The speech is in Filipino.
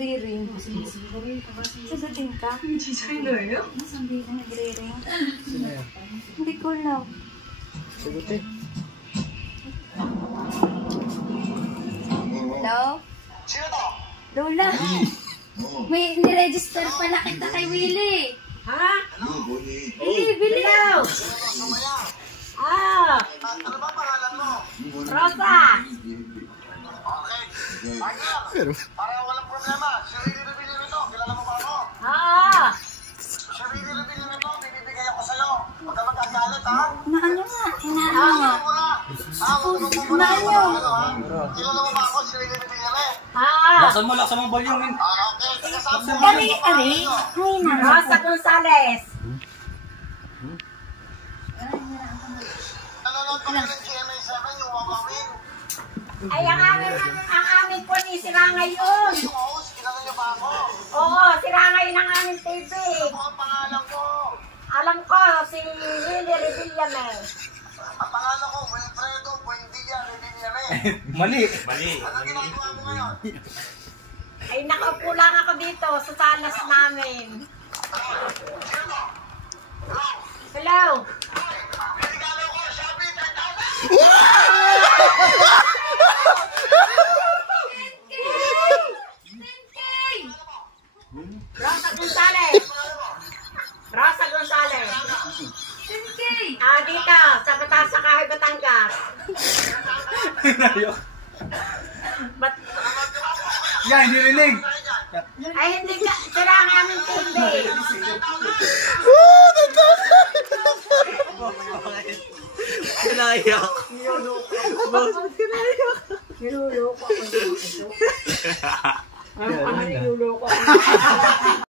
nagre-ring. Sagutin ka? 진짜인가요? Sabi ka nagre-ring. Sino yan? Hindi ko alam. Sagutin. Hello? Lola! May niregister pala kita kay Willie. Ha? Willie, Willie! Hello! Ah! Ano ba pangalan mo? Rosa! Okay. Partner, para walang problema. Si Rini Rebili nito. Kilala mo ba ako? Ah! Si Rini Rebili nito, binibigay ako sa'yo. Huwag ka magkagalit, ha? Inaano nga? Inaano nga? Kilala mo ba ako, si Rini Rebili? Ah! Laksan mo ang volume. Okay, taga-saan mo. Ari! Ay na. Rosa Gonzales! Nanonood kami ng GMA7, yung Wawawin. Ay, ang amin po ni Sirangay yun! Yung host, kilala niyo ba ako? Oo, Sirangay ng aming TV! Ano ang pangalan ko? Alam ko, si Willie Revillame. Ang pangalan ko, Wilfredo Buendia Revillame. Mali. Anong ginagawa mo ngayon? Ay, nakaupo lang ako dito sa salas namin. Hello! Pinigalo ko, Shopee, 10,000! Rosa Gonzales! Rosa Gonzales! Ah, dito, sa Batasakahay, Batangas. Yan, hindi rinig. Ay, hindi ka, Sirangay aming TV. Kinaiyak. Niluloko ako. Ano niluloko ako?